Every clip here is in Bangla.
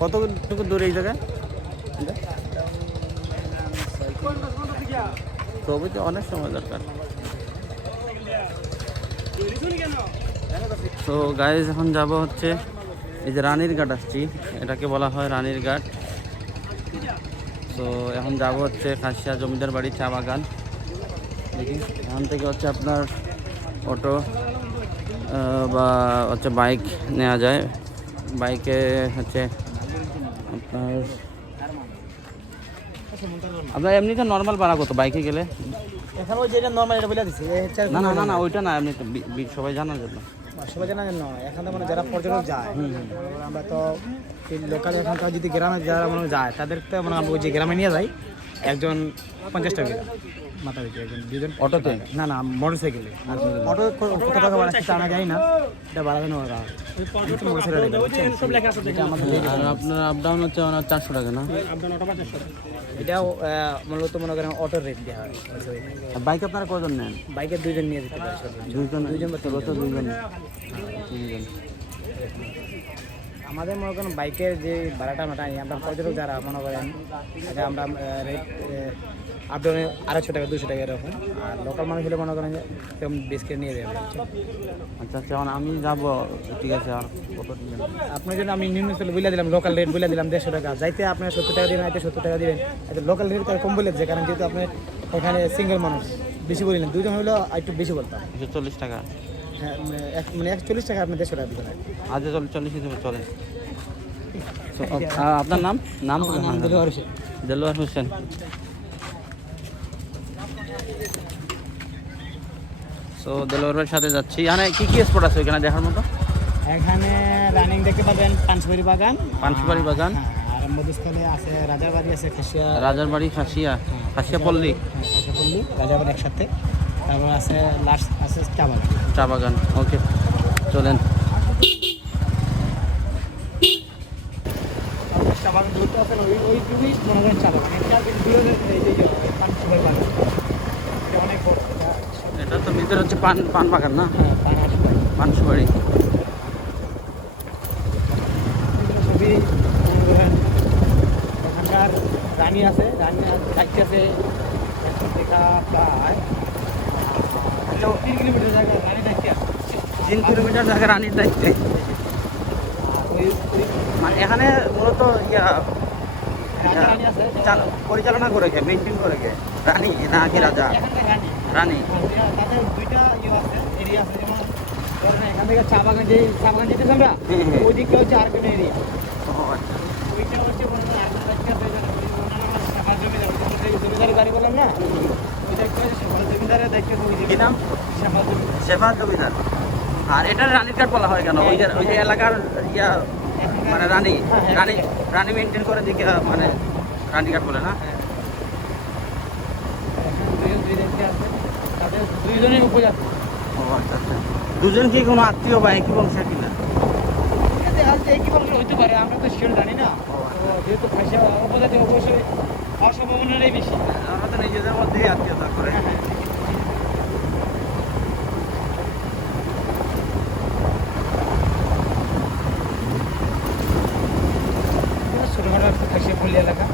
কতটুকু দূরে এই জায়গায়? তবে তো অনেক সময় দরকার। তো গাইজ এখন যাব হচ্ছে এই যে রানীর ঘাট আসছি, এটাকে বলা হয় রানীর ঘাট। তো এখন যাব হচ্ছে খাসিয়া জমিদার বাড়ি চা বাগান। দেখি এখান থেকে হচ্ছে আপনার অটো বা হচ্ছে বাইক নেওয়া যায়। বাইকে হচ্ছে আপনার এমনিতে নর্মাল ভাড়া কত বাইকে গেলে? এখন ওই যেটা নর্মাল এটা বলে দিছি না না না না ওইটা না, এমনি সবাই জানার জন্য। সবাই জানার জন্য এখন তো মানে যারা পর্যটক যায়, আমরা তো লোকাল এখানকার যদি গ্রামে যারা মনে যায় তাদের তো মানে আমরা ওই যে গ্রামে নিয়ে যাই, একজন 50 টাকা মাথা পিছু, একজন দুজন অটোতে? না না মোটর সাইকেলে। আর অটো কত টাকা ভাড়া সেটা আমরা জানি না, এটা ভাড়া দেন ওরা। আর আপনার আপ ডাউন হচ্ছে 400 টাকা না? এটাও মূলত মনে করেন অটোর রেট দেওয়া হয়। বাইক আপনারা কজন নেন? বাইকে দুইজন নিয়ে যেতে পারে, দুইজন তিনজন। আমাদের মনে করেন বাইকের যে ভাড়াটা মাটাই আমরা পর্যটক যারা মনে করেন এটা আমরা রেট আপ ডাউনে 250 টাকা 200 টাকা এরকম। আর লোকাল মানুষ হলে মনে করেন যে তেমন বেশি নিয়ে যাবে। আচ্ছা আচ্ছা, এখন আমি যাবো, ঠিক আছে। আর কত দিবেন? আপনার জন্য আমি নিম্ন স্থলে বলে দিলাম, লোকাল রেট বলে দিলাম 150 টাকা। যাইতে আপনার 70 টাকা দিবেন, আইতে 70 টাকা দিবেন। এটা লোকাল রেট তার কম বলে যে, কারণ যেহেতু আপনি এখানে সিঙ্গেল মানুষ বেশি বলিলেন, দুজন হলেও একটু বেশি বলতাম। 40 টাকা। হ্যাঁ মানে 140 টাকা আপনি 150 টাকা দিবেন। আচ্ছা 40 হিসেবে চলে। আপনার নাম? নাম দেলোয়ার হোসেন। সো দেলোয়ারের সাথে যাচ্ছি। এখানে কি কি স্পট আছে এখানে দেখার মতো? এখানে রানিং দেখতে পাবেন পাঁচবাড়ি বাগান। বাগান আর মধ্যস্থলে আছে রাজারবাড়ি, আছে খাসিয়া, রাজারবাড়ি, খাসিয়া পল্লী, রাজারবাড়ি একসাথে। তারপর আছে লাস্ট আছে চা বাগান। ওকে চলেন। চা বাগান ধরতে আছে ওই মনে করেন চা বাগান অনেক বড়। এটা তো ভিতরে হচ্ছে পান বাগান না? হ্যাঁ, পান সুপারি। খুবই ওখানকার রানী আছে, রানী দায়িত্ব আছে দেখা প্রায় 3 কিলোমিটার জায়গা রানী দায়িত্ব আছে। 3 কিলোমিটার জায়গা রানীর দায়িত্বে। মানে এখানে মূলত পরিচালনা করে কে, মেনটেন করে কে? রানী নাকি রাজা? রানী। তাদের দুইটা আছে, এরিয়া আছে। যেমন ধরেন এখান থেকে চা বাগান যেতেছি আমরা, ওই দিকটা হচ্ছে আরেকটা এরিয়া। ওইটা হচ্ছে জমিদারের বাড়ি বললাম না, ওইটা একটা জমিদারের দায়িত্ব। কি নাম? শেফা জমিদার। আর এটা রানীর কাঠ বলা হয় কেন? ওই যে এলাকার মানে রানী মেনটেন করে দিকে মানে রানীর কাঠ বলে না? দুইজনের উপজাতি। ও আচ্ছা আচ্ছা। দুজন কি কোনো আত্মীয় বা একই বংশের কিনা? একই বংশ হইতে পারে, আমরা তো সেটা জানি না। যেহেতু ভাষা উপজাতি অবশ্যই হওয়ার সম্ভাবনাটাই বেশি। আমরা তো নিজেদের মধ্যেই আত্মীয়তা করে। ছোটখাটো একটা খাসিয়া পল্লী এলাকা,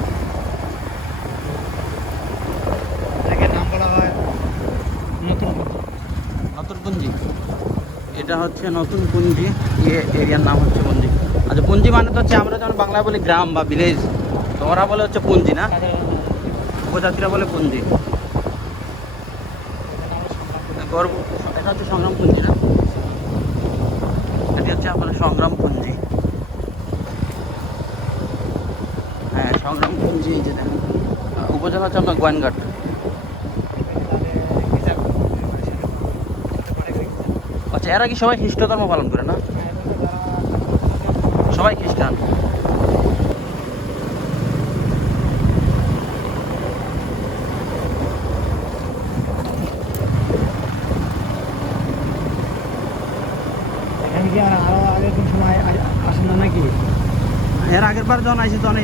এটাকে নাম বলা হয় নতুন পুঞ্জি। এটা হচ্ছে নতুন পুঞ্জি, এরিয়ার নাম হচ্ছে পুঞ্জি। আচ্ছা পুঞ্জি মানে তো হচ্ছে আমরা যেমন বাংলায় বলি গ্রাম বা ভিলেজ, তো ওরা বলে হচ্ছে পুঞ্জি না? উপজাতিরা বলে পুঞ্জি। এটা হচ্ছে সংগ্রাম পুঞ্জি না? এটি হচ্ছে আপনার সংগ্রাম পুঞ্জি। হ্যাঁ সংগ্রাম পুঞ্জি। এই যে দেখেন উপজেলা হচ্ছে আপনার গোয়াইনঘাট। আচ্ছা এরা কি সবাই খ্রিস্ট ধর্ম পালন করে না? সবাই খ্রিস্টান। এখানে কি আরো আগের কোন সময় আসেন না নাকি? এর আগের বার যখন আসি তখন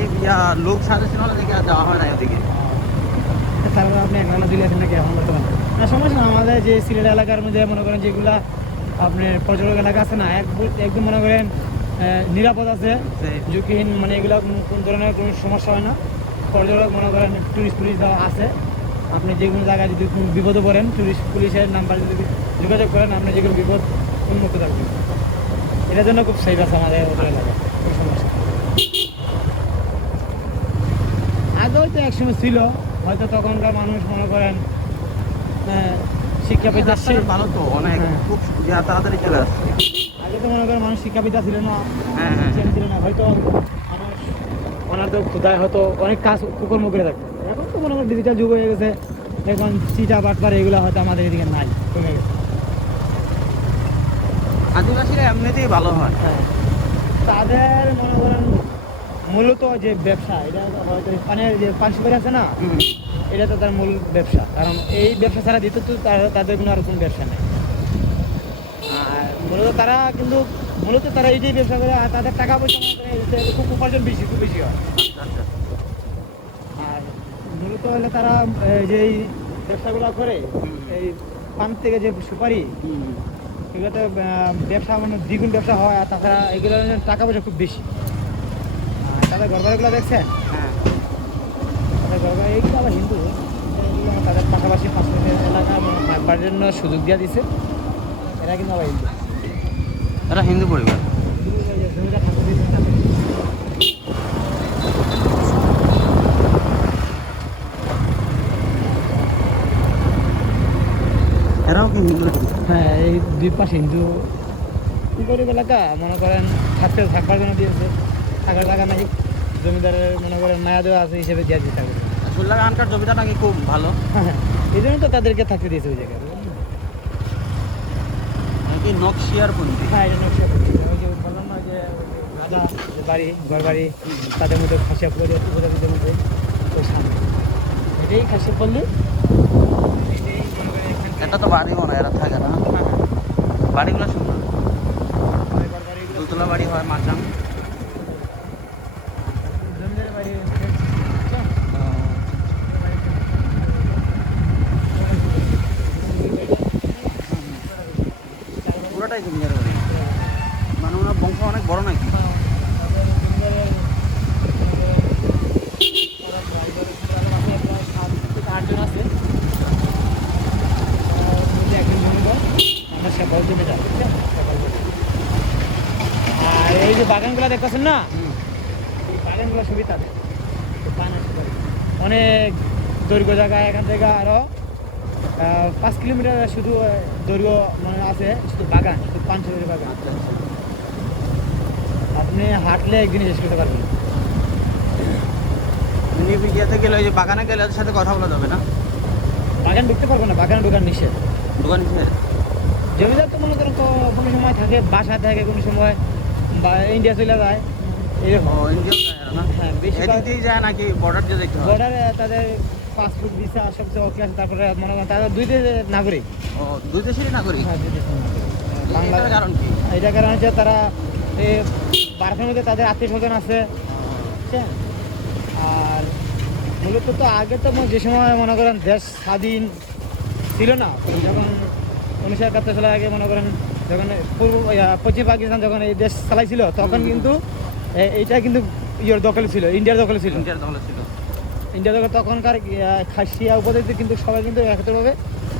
লোক সাজেশন হলে দেখে যাওয়া হয় না ওদিকে। তারপরে আপনি একলা দিলে আছেন নাকি এখন বর্তমানে? না সমস্যা না, আমাদের যে সিলেট এলাকার মধ্যে মনে করেন যেগুলা আপনার পর্যটক এলাকা আছে না, একদম মনে করেন নিরাপদ আছে, ঝুঁকিহীন, মানে এগুলো কোন ধরনের কোনো সমস্যা হয় না। পর্যটক মনে করেন টুরিস্ট দেওয়া আছে, আপনি যে কোনো জায়গায় যদি কোনো বিপদে পড়েন টুরিস্ট পুলিশের নাম্বার যদি যোগাযোগ করেন আপনি যে কোনো বিপদ উন্মুক্ত থাকবেন। এটার জন্য খুব সেফ আছে আমাদের ওদের এলাকায়, কোনো সমস্যা নেই। আগেও তো একসময় ছিল, হয়তো তখনকার মানুষ মনে করেন শিক্ষা পেতে ভালো তো অনেক, খুব তাড়াতাড়ি চলে আসছে। আগে তো মনে করেন মানুষ শিক্ষাবিদ্যা ছিল না, ছিল না, হয়তো মানুষ ওনাদের ক্ষুদায় হয়তো অনেক কাজ কুকর্ম করে থাকতো। এখন তো মনে করেন ডিজিটাল যুগ হয়ে গেছে, এখন চিটা বাটপার এগুলো হয়তো আমাদের এদিকে নাই, কমে গেছে। আদিবাসীরা এমনিতেই ভালো হয়। হ্যাঁ, তাদের মনে করেন মূলত যে ব্যবসা, এটা হয়তো পানের যে পান সুপারি আছে না, এটা তো তার মূল ব্যবসা। কারণ এই ব্যবসা ছাড়া দিতে তো তাদের কোনো আর কোনো ব্যবসা নেই। আর মূলত তারা এইটাই ব্যবসা করে, আর তাদের টাকা পয়সা খুব উপার্জন খুব বেশি হয়। আর মূলত হলে তারা যে এই ব্যবসাগুলো করে, এই পান থেকে যে সুপারি, এগুলোতে ব্যবসা মানে দ্বিগুণ ব্যবসা হয়। আর তাছাড়া এগুলোর টাকা পয়সা খুব বেশি। আর তাদের ঘরবাড়িগুলো দেখছেন, তাদের ঘরবাড়ি এইগুলো আবার হিন্দু, এগুলো তাদের পাশাপাশি এলাকা বাড়ির জন্য সুযোগ দিয়ে দিছে। এরা কিন্তু আবার হিন্দু, এরা হিন্দু পরিবার। জমিটা ঠাকুর দিয়েছে না। এরাও কি হিন্দু? হ্যাঁ, এই দুই পাশে হিন্দু গরিব এলাকা, মনে করেন থাকবার জন্য দিয়েছে। থাকার জায়গা নাই, জমিদারের মনে করেন মায়া দেওয়া আছে হিসেবে দিয়ে দিতে হবে। শুনলাম এখানকার জমিটা নাকি খুব ভালো, হ্যাঁ, এই জন্য তো তাদেরকে থাকতে দিয়েছে ওই জায়গায়। নাকি নকশিয়ার পন্থী। হ্যাঁ, এটা নকশা ওই যে বললাম না যে রাজা যে বাড়ি ঘর বাড়ি, তাদের মধ্যে খাসিয়া উপজাতিদের মধ্যে ওই সামনে এটাই খাসিয়া পল্লী। এটা তো বাড়ি মনে হয়, এরা থাকে না। বাড়িগুলো সুন্দর, দোতলা বাড়ি হয়, মাচাং। জমিদারের বাড়ি পুরোটাই জমিদারের বাড়ি, মানে ওনার বংশ অনেক বড় নাকি? আটজন আছে, একজন জমিদার, আমরা সেপাল জমিদার। আর এই যে বাগানগুলো দেখতেছেন না, এই বাগানগুলো সবই তাদের অনেক দৈর্ঘ্য জায়গায়। এখান থেকে আরো 5 কিলোমিটার শুধু দৈর্ঘ্য মানে আছে, শুধু বাগান, শুধু পান সুপারি বাগান। আপনি হাঁটলে একদিনে শেষ করতে পারবেন। মিডিয়াতে গেলে ওই যে বাগানে গেলে ওদের সাথে কথা বলা যাবে না, বাগান ঢুকতে পারবো না, বাগানে ঢোকার নিষেধ। দোকান হিসেবে। জমিদার তো মনে করেন কোনো সময় থাকে বাসা থাকে, কোনো সময় বা ইন্ডিয়া চলে যায় এরকম। ও ইন্ডিয়াও যায় এরা না? হ্যাঁ, বেশি এদিক দিয়েই যায় নাকি বর্ডার দিয়ে দেখতে হয়? বর্ডারে তাদের পাসপোর্ট ভিসা সবচেয়ে ওকে আছে। তারপরে মনে করেন তারা দুই দেশের নাগরিক। ও দুই দেশেরই নাগরিক। হ্যাঁ, দুই দেশের নাগরিক। বাংলা এটার কারণ কি? এটা কারণ হচ্ছে তারা ভারতের মধ্যে তাদের আত্মীয় স্বজন আছে, বুঝছেন? আর মূলত তো আগে তো যে সময় মনে করেন দেশ স্বাধীন ছিল না, যখন 1971 সালের আগে মনে করেন যখন পশ্চিম পাকিস্তান যখন এই দেশ চালাইছিল, তখন কিন্তু এইটা কিন্তু দখলে ছিল, ইন্ডিয়ার দখলে ছিল। ইন্ডিয়ার দখলে ছিল। ইন্ডিয়া দখলে তখনকার খাসিয়া উপজাতি কিন্তু সবাই কিন্তু একত্রভাবে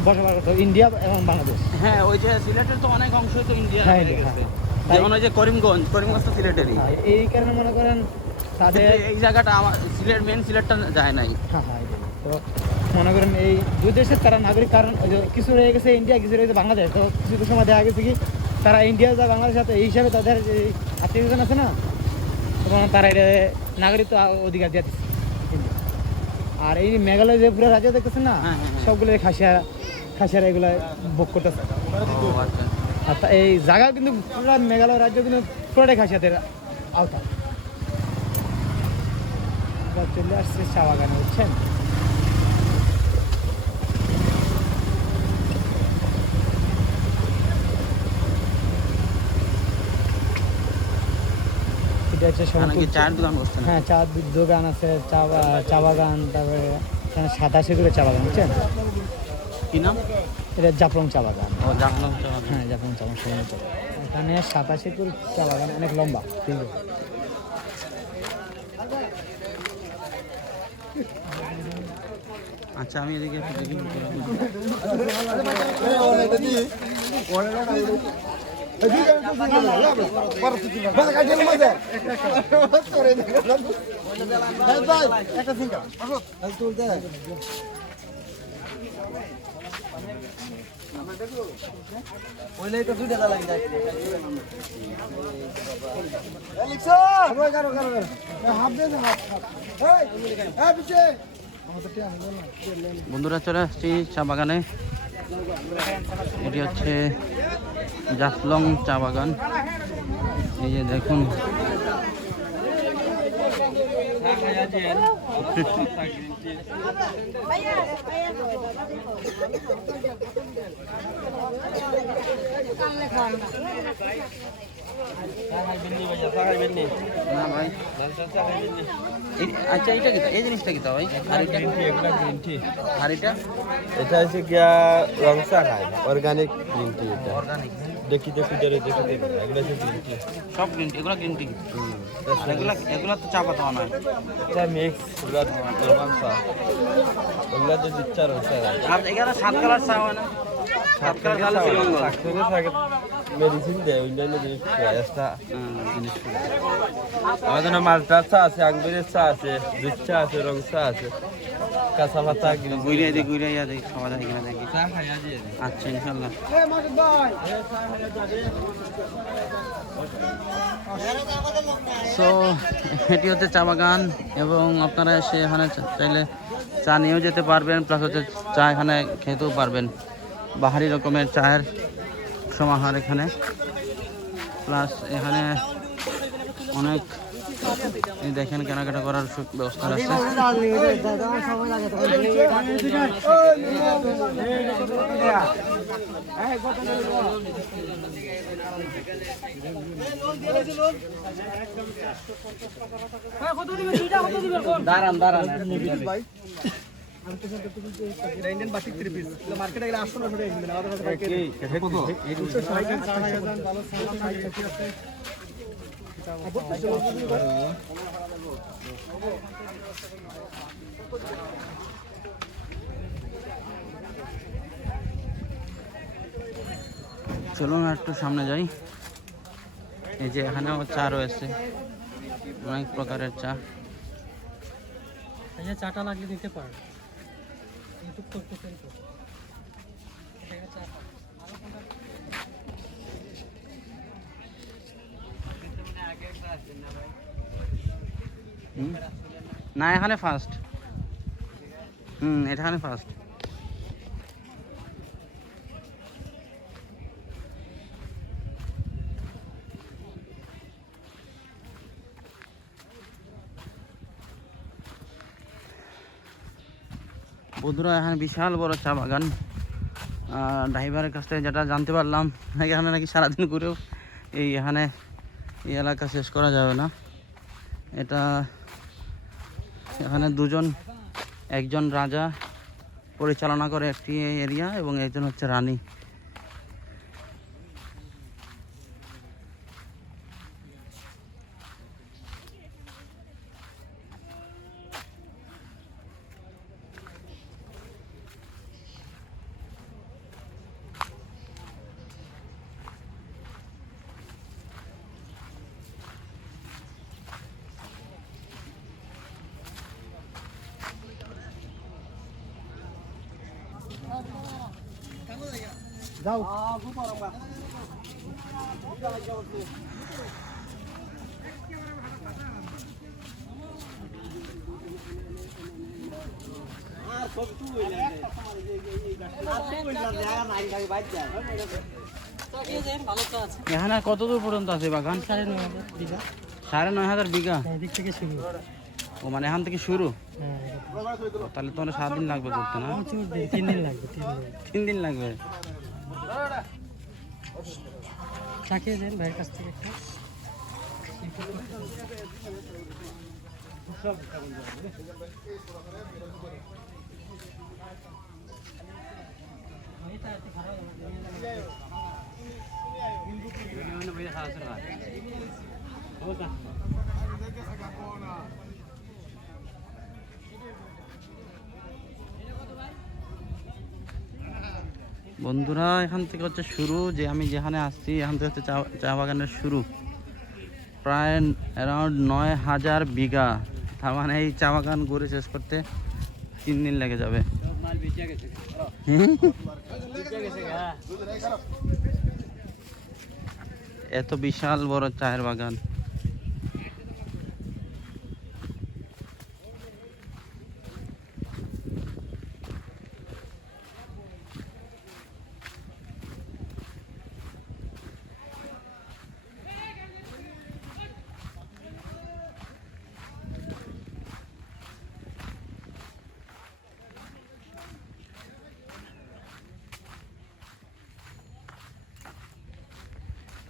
বসবাস করতো, ইন্ডিয়া এবং বাংলাদেশ। হ্যাঁ, ওই যে সিলেটের তো অনেক অংশই তো ইন্ডিয়া হ্যাঁ, হয়ে গেছে। তাই- যেমন ওই যে করিমগঞ্জ তো সিলেটেরই। এই কারণে মনে করেন তাদের কিন্তু এই জায়গাটা আমার সিলেটটা যায় নাই। হ্যাঁ হ্যাঁ, তো মনে করেন এই দুই দেশের তারা নাগরিক, কারণ ওই যে কিছু রয়ে গেছে ইন্ডিয়া, কিছু রয়ে গেছে বাংলাদেশ। তো কিছু সময় দেখা গেছে কি তারা ইন্ডিয়া যা বাংলাদেশ সাথে এই হিসাবে তাদের যে আত্মীয় স্বজন আছে না, তখন তারা এটা নাগরিকত্ব অধিকার দিয়ে দিচ্ছে। আর এই মেঘালয় যে পুরো রাজ্য দেখতেছেন না, হ্যাঁ, হ্যাঁ, হ্যাঁ। সবগুলো খাসিয়ারা এগুলো ভোগ করতেছে। ও আচ্ছা। আর এই জায়গা কিন্তু পুরো মেঘালয় রাজ্য কিন্তু পুরোটাই খাসিয়াদের আওতা। চলে আসছে চা বাগানে, বুঝছেন? এটা হচ্ছে এখানে কি চায়ের দোকান বসছে না? হ্যাঁ, চা দোকান আছে, চা বাগান, তারপরে এখানে 87 চা বাগান, বুঝছেন? কি নাম? এটা জাফলং চা বাগান। ও জাফলং চা। হ্যাঁ, জাফলং চা বাগান। এখানে 87 একর চা বাগান, অনেক লম্বা। ঠিক আছে, আচ্ছা আমি এদিকে একটু দেখি। বন্ধুরা চলে আসছি চা বাগানে। এটি হচ্ছে জাফলং চা বাগান। এই যে দেখুন, না ভাই আচ্ছা এইটা কি, এই জিনিসটা কি ভাই? আর এটা এটা হচ্ছে গিয়া রং চা খায়, অর্গানিক গ্রিন টি। এটা অর্গানিক, দেখিতে সুন্দর, দেখিতে এগুলো হচ্ছে গ্রিন টি। সব গ্রিন টি, এগুলো গ্রিন টি। এগুলা তো চা পাতা নয়, এটা মিক্স, এগুলো নরমাল চা। এগুলো তো দিচ্ছা রং চা। আর এখানে 7 কালার চা হয় না? 7 কালার কালো শ্রীলঙ্গন মেডিসিন দেয়, অন্যান্য জিনিস একটা জিনিস। আমাদের মালটার চা আছে, আঙ্গুরের চা আছে, দুধ চা আছে, রং চা আছে, কাঁচা পাতা ঘুরে দিই খাওয়া যায় এখানে দেখি। চা খাইয়া দিয়ে। আচ্ছা ইনশাল্লাহ। সো এটি হচ্ছে চা বাগান, এবং আপনারা এসে এখানে চাইলে চা নিয়েও যেতে পারবেন, প্লাস হচ্ছে চা এখানে খেতেও পারবেন। বাহারি রকমের চায়ের সমাহার এখানে, প্লাস এখানে অনেক এই দেখেন কেনাকাটা করার ব্যবস্থা আছে। দাঁড়ান ইন্ডিয়ান বাটিক 3 পিস মার্কেটে গেলে 800 টাকা কিনবেন, আমাদের কাছে ভাই চলুন একটু সামনে যাই। এই যে এখানেও চা রয়েছে, অনেক প্রকারের চা। চাটা লাগলে দিতে পারেন, ইউটিউব করতেছেন তো। না এখানে ফার্স্ট, এখানে ফার্স্ট। বন্ধুরা এখানে বিশাল বড় চা বাগান। ড্রাইভারের কাছ থেকে যেটা জানতে পারলাম, এখানে নাকি সারাদিন ঘুরেও এখানে এই এলাকা শেষ করা যাবে না। এটা এখানে একজন রাজা পরিচালনা করে একটি এরিয়া, এবং একজন হচ্ছে রানী। যাও এখানে কত দূর পর্যন্ত আছে বাগান? 9,500 বিঘা। এদিক থেকে শুরু। ও মানে এখান থেকে শুরু? তাহলে তো 7 দিন লাগবে ঘুরতে না? 3 দিন লাগবে। 3 দিন লাগবে। চাকিয়ে দেন ভাইয়ের কাছ থেকে একটা। বন্ধুরা এখান থেকে হচ্ছে শুরু, যে আমি যেখানে আসছি এখান থেকে হচ্ছে চা বাগানের শুরু, প্রায় অ্যারাউন্ড 9000 বিঘা। তার মানে এই চা বাগান ঘুরে শেষ করতে 3 দিন লেগে যাবে। এত বিশাল বড় চায়ের বাগান।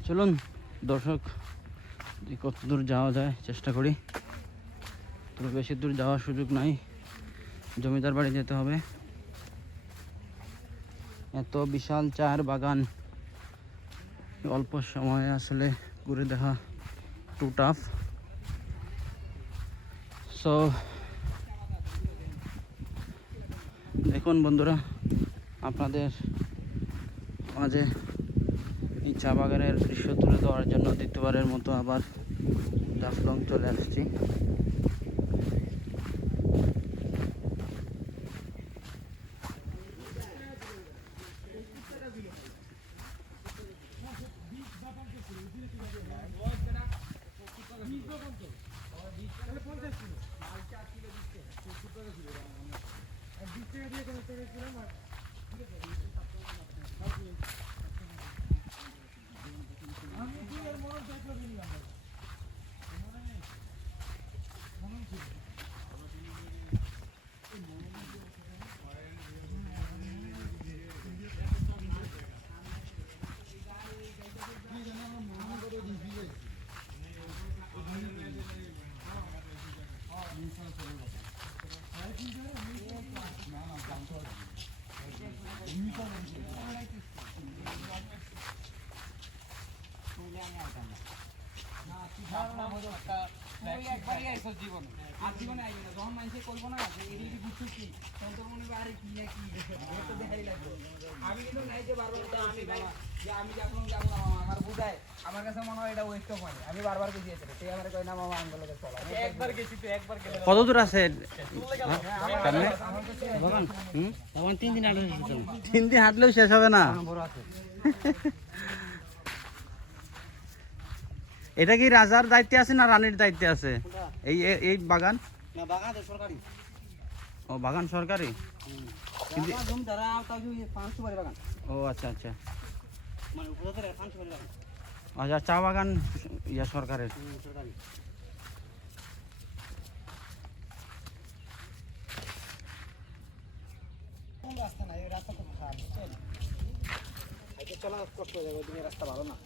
চলুন দর্শক, কত দূর যাওয়া যায় চেষ্টা করি। তো বেশি দূর যাওয়ার সুযোগ নাই, জমিদার বাড়ি যেতে হবে। এত বিশাল চায়ের বাগান অল্প সময়ে আসলে ঘুরে দেখা টু টাফ। সো দেখুন বন্ধুরা, আপনাদের মাঝে এই চা বাগানের দৃশ্য তুলে দেওয়ার জন্য দ্বিতীয়বারের মতো আবার জাফলং চলে আসছি। আমার কাছে মনে হয় এটা ওয়েস্ট পয়েন্ট। আমি বারবার গেছি, সে আমার কয় না মামা আন্দোলন চলো। একবার গেছি তো, একবার গেলে কত দূর আছে বাগান? 3 দিন হাঁটলে 3 দিন হাঁটলেও শেষ হবে না। এটা কি রাজার দায়িত্বে আছে না রানীর দায়িত্বে আছে এই এই বাগান? না, বাগান তো সরকারি। ও বাগান সরকারি? কিন্তু জমি যারা তাও কি 500 বাড়ি বাগান। ও আচ্ছা আচ্ছা মানে উপজাতির 500 বাড়ি বাগান। আচ্ছা, চা বাগান ইয়া সরকারের। সরকারি। কোন রাস্তা না, এই রাস্তা খুব খারাপ, বুঝছেন? আজকে চলা কষ্ট হয়ে যাবে, ওদিকে রাস্তা ভালো না।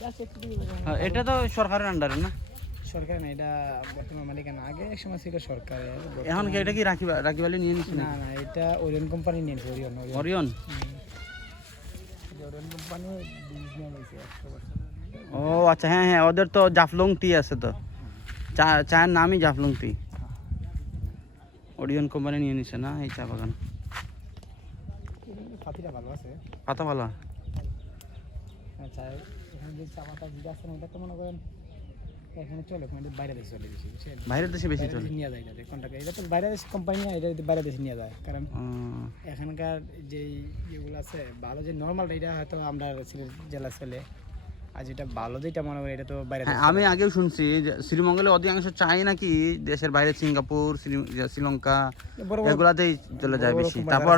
জাস্ট একটু হ্যাঁ, এটা তো সরকারের আন্ডারে না? সরকার না, এটা বর্তমান মালিকানা। আগে এক সময় ছিল সরকারের। এখন কি এটা কি রাখিবালি নিয়ে নিচ্ছে? না না, এটা ওরিয়ন কোম্পানি নিয়েছে। Orion Orion? Orion company business নিয়ে গেছে 100%। ও আচ্ছা, হ্যাঁ হ্যাঁ, ওদের তো জাফলং টি আছে, তো চায়ের নামই জাফলং টি। ওরিয়ন কোম্পানি নিয়ে নিছে না এই চা বাগান? পাতিটা ভালো আছে, পাতা ভালো। আচ্ছা, এখানে যে চা পাতা যেটা আছে না, ওটা তো মনে করেন এখানে চলে, মানে বাইরে দেশে চলে বেশি, বুঝছেন? বাইরের দেশে বেশি চলে? নিয়ে যায় এটা কন্ট্রাক্ট। এটা তো বাইরে দেশ কোম্পানি, এটা বাইরে দেশে নিয়ে যায়। কারণ এখানকার যে ইয়েগুলো আছে ভালো, যে নর্মালটা এটা হয়তো আমরা সিলেট জেলা চলে, আর যেটা ভালো যেটা মনে করি এটা তো বাইরে। আমি আগেও শুনছি যে শ্রীমঙ্গলে অধিকাংশ চাই নাকি দেশের বাইরে, সিঙ্গাপুর, শ্রীলঙ্কা এগুলাতেই চলে যায় বেশি। তারপর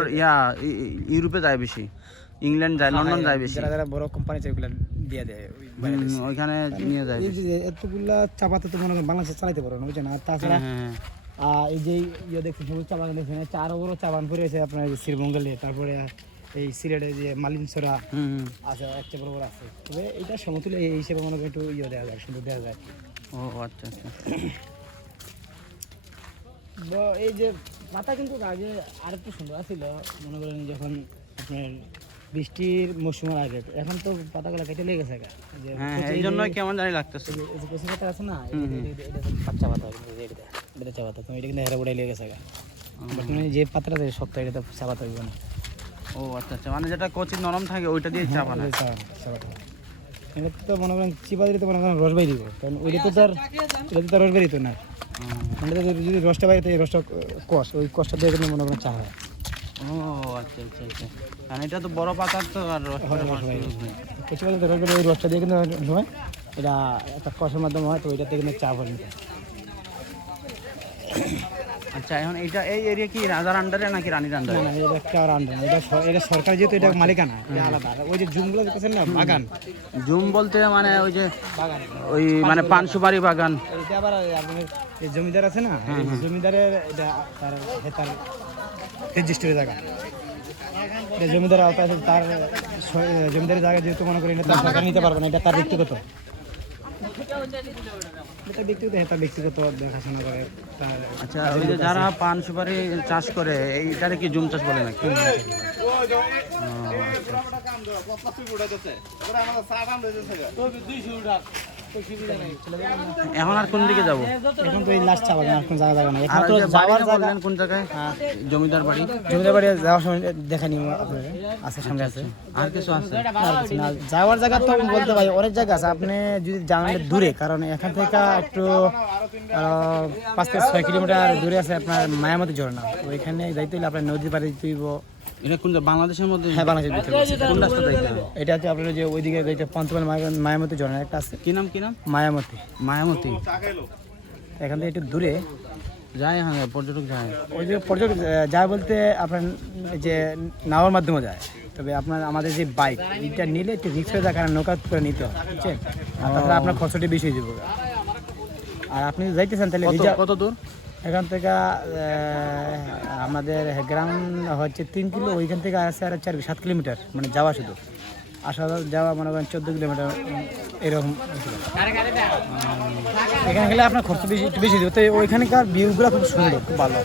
ইউরোপে যায় বেশি, ইংল্যান্ড যায়, লন্ডন যায় বেশি। যারা যারা বড় কোম্পানি আছে ওইগুলা দিয়ে দেয় ওইখানে নিয়ে যায়। এতগুলা চা পাতা তো মনে করেন বাংলাদেশে চালাইতে পারো না, বুঝছেন? আর তাছাড়া এই যে ইয়ে দেখছেন সবুজ চা বাগান দেখছেন, 4 বড় চা বাগান পড়েছে আপনার শ্রীমঙ্গলে। তারপরে এই সিলেটে যে মালিনসরা আছে, একটা বড় বড় আছে। তবে এটা সমতুল্য এই হিসেবে মনে করেন একটু ইয়ে দেওয়া যায়, সুন্দর দেওয়া যায়। ও আচ্ছা আচ্ছা। এই যে পাতা কিন্তু আগে আর একটু সুন্দর ছিল, মনে করেন যখন আপনার বৃষ্টির মৌসুমের আগে। এখন তো পাতাগুলো কেটে লেগে গেছে যে হ্যাঁ এই জন্যই কেমন জানি লাগতেছে। কচি পাতা আছে না, এটা কাঁচা পাতা, এটা চা পাতা, তো এটা কিন্তু হেরা লেগে গেছে যে পাতাটা শক্ত, এটা তো চা পাতা হইব না। ও আচ্ছা আচ্ছা, মানে যেটা কচি নরম থাকে ওইটা দিয়ে চা বানায়। চা পাতা এটা তো মনে করেন চিপা দিলে তো মনে করেন রস বাইরে দিব, কারণ ওইটা তো তার রস বেরিত না। মানে যদি রসটা বাইরে থাকে, রসটা কষ, ওই কষটা দিয়ে কিন্তু মনে করেন চা হয়। ও আচ্ছা আচ্ছা আচ্ছা, কারণ এটা তো বড় পাতার তো আর রস কচি পাতা রস বেরিয়ে ওই রসটা দিয়ে কিন্তু অনেক সময় এটা একটা কষের মাধ্যমে হয়, তো ওইটাতে কিন্তু চা হয়। আচ্ছা, এখন এইটা এই এরিয়া কি রাজার আন্ডারে নাকি রানীর আন্ডারে? না, এটা কার আন্ডার, এটা সরকার যেহেতু এটা মালিকানা, এটা আলাদা। ওই যে জুমগুলো দেখতেছেন না, বাগান জুম বলতে মানে ওই যে বাগান, ওই মানে পান সুপারি বাগান। এটা আবার আপনার এই জমিদার আছে না, জমিদারের এটা তার রেজিস্ট্রি জায়গা, এটা জমিদার আওতায় আছে। তার জমিদারের জায়গা যেহেতু মনে করি, এটা তার সরকার নিতে পারবে না, এটা তার ব্যক্তিগত, এটা ব্যক্তিগত দেখাশোনা করে। আচ্ছা, ওই যে যারা পান সুপারি চাষ করে এইটারে কি জুম চাষ বলে নাকি? এখন আর কোন দিকে যাবো? এখন তো এই লাস্ট চা বাগান, আর কোন জায়গা যাবে না। আর এখন তো ওই যে যাওয়ার বাড়িটা বললেন কোন জায়গায়? জমিদার বাড়ি। জমিদার বাড়ি যাওয়ার সময় দেখা নিব আপনাদের, আছে সামনে আছে। আর কিছু আছে? আর কিছু না, যাওয়ার জায়গা তো বলতে ভাই অনেক জায়গা আছে, আপনি যদি জানালে দূরে, কারণ এখান থেকে একটু 5 থেকে 6 কিলোমিটার দূরে আছে আপনার মায়ামতি ঝর্ণা। ওইখানে যাইতে হলে আপনার নদীর পাড়ে যেতে হইব। এটা কোন বাংলাদেশের মধ্যে? হ্যাঁ, বাংলাদেশের ভিতরে। কোন রাস্তা যাইতে হবে? এটা হচ্ছে আপনার যে ওইদিকে যাইতে পঞ্চমের মায়ামতি ঝর্ণা একটা আছে। কি নাম কি নাম? মায়ামতি। মায়ামতি। এখান থেকে একটু দূরে যায়, হ্যাঁ পর্যটক যায়। ওই যে পর্যটক যায় বলতে আপনার যে নাওয়ার মাধ্যমে যায়, তবে আপনার আমাদের যে বাইক এটা নিলে একটু রিক্স হয়ে যায়, কারণ নৌকা করে নিতে হয়, বুঝছেন? আর তাছাড়া আপনার খরচটি বেশি হয়ে যাবে। আর আপনি যাইতেছেন তাহলে কত দূর এখান থেকে? আমাদের গ্রাম হচ্ছে 3 কিলো, ওইখান থেকে আসছে আর 7 কিলোমিটার, মানে যাওয়া শুধু। আসা যাওয়া মনে করেন 14 কিলোমিটার এরকম। এখানে গেলে আপনার খরচ একটু বেশি দেবে, তো ওইখানকার ভিউগুলো খুব সুন্দর, খুব ভালো।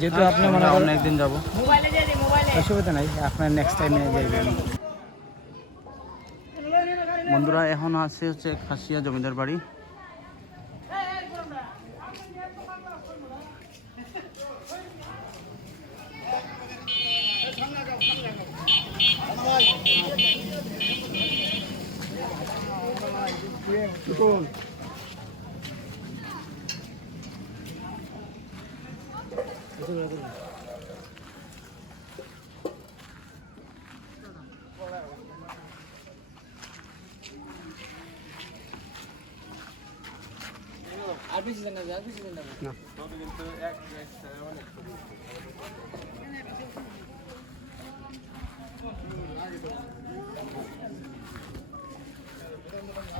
যেহেতু আপনি মনে করেন একদিন যাবো, অসুবিধা নাই, আপনার নেক্সট টাইমে যাইবেন। বন্ধুরা এখন আছে হচ্ছে খাসিয়া জমিদার বাড়ি।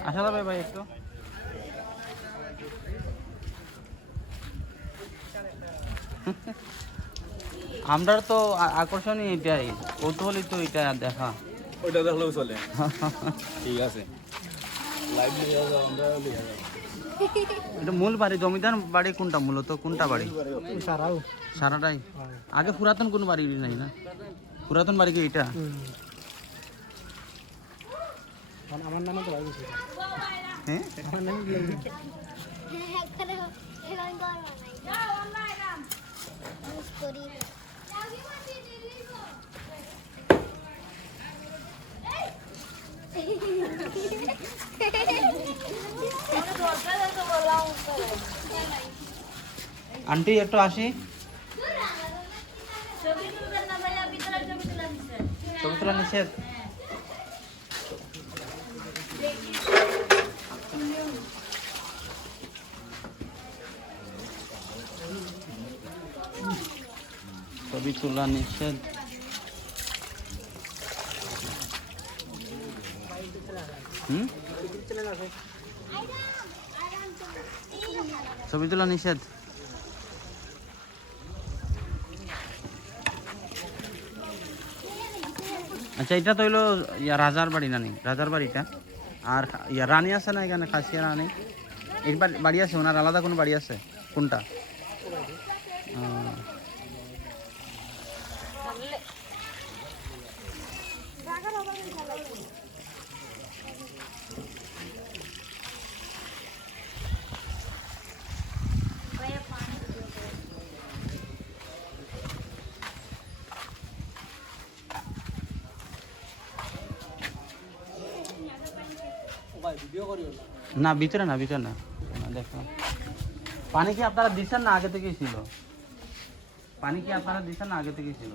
আসা যাবে ভাই একটু? আমরা তো আকর্ষণই এটাই, কৌতূহলী তো এটা দেখা। ওইটা দেখলেও চলে। ঠিক আছে, লাইভ লিখে যাও, আমরা লিখে যাও। এটা মূল বাড়ি, জমিদার বাড়ি কোনটা, মূলত কোনটা বাড়ি? সারাটাই। আগে পুরাতন কোনো বাড়ি নাই না? পুরাতন বাড়ি কি এটা? আমার নামে তো হ্যাঁ, আমার নামে আন্টি একটু আসি, ছবি তোলা নিষেধ। ছবি তোলা নিষেধ। ছবি তোলা নিষেধ। আচ্ছা, এটা তো হইলো রাজার বাড়ি, নানি রাজার বাড়িটা। আর রানী আছে না এখানে, খাসিয়া রানী? এই বাড়ি আছে ওনার, আলাদা কোনো বাড়ি আছে? কোনটা? না ভিতরে না ভিতরে না দেখো পানি কি আপনারা দিচ্ছেন না আগে থেকেই ছিল পানি কি আপনারা দিচ্ছেন না আগে থেকেই ছিল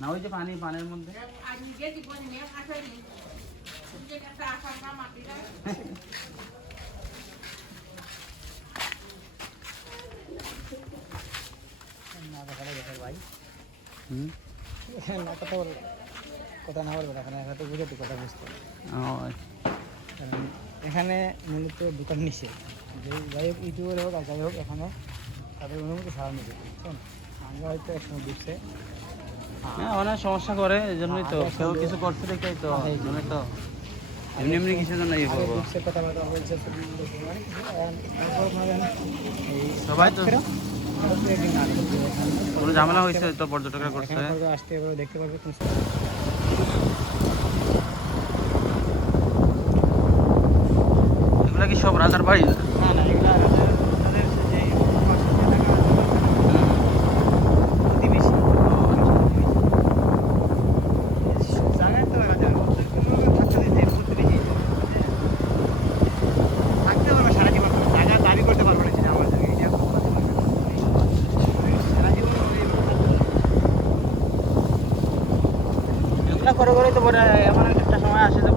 না ওই যে পানির মধ্যে ভাই হুম না কথা বল কথা না বলবো এখানে তো বুঝাতে কথা বুঝতে ও, কারণ এখানে মূলত দোকান নিচ্ছে যে যাই হোক ইউটিউবের হোক আর যাই হোক এখানে তাদের অনুমতি ছাড়া নিবে বুঝছেন আমরা হয়তো একসময় বুঝছে হ্যাঁ অনেক সমস্যা করে এই জন্যই তো কেউ কিছু করছে দেখেই তো জন্যই তো এমনি এমনি কিছুর জন্য ইয়ে করবো বুঝছে কথা বার্তা বলছে তারপর ধরেন এই সবাই তো আরো দু একদিন আগে কোনো ঝামেলা হয়েছে তো পর্যটকরা করছে এখানে পরে আসতে এবার দেখতে পারবে কোনো এগুলা কি সব রাজার বাড়ি না না এগুলা তাদের যে প্রতিবেশী জায়গায় তো রাজা থাকতে দিতে প্রতিবেশী থাকতে পারবে সারা জীবন জায়গা দাবি করতে পারবে না যে আমার জায়গা এটা সারা জীবন এগুলা করে করেই তো পরে এমন একটা সময় আসে যে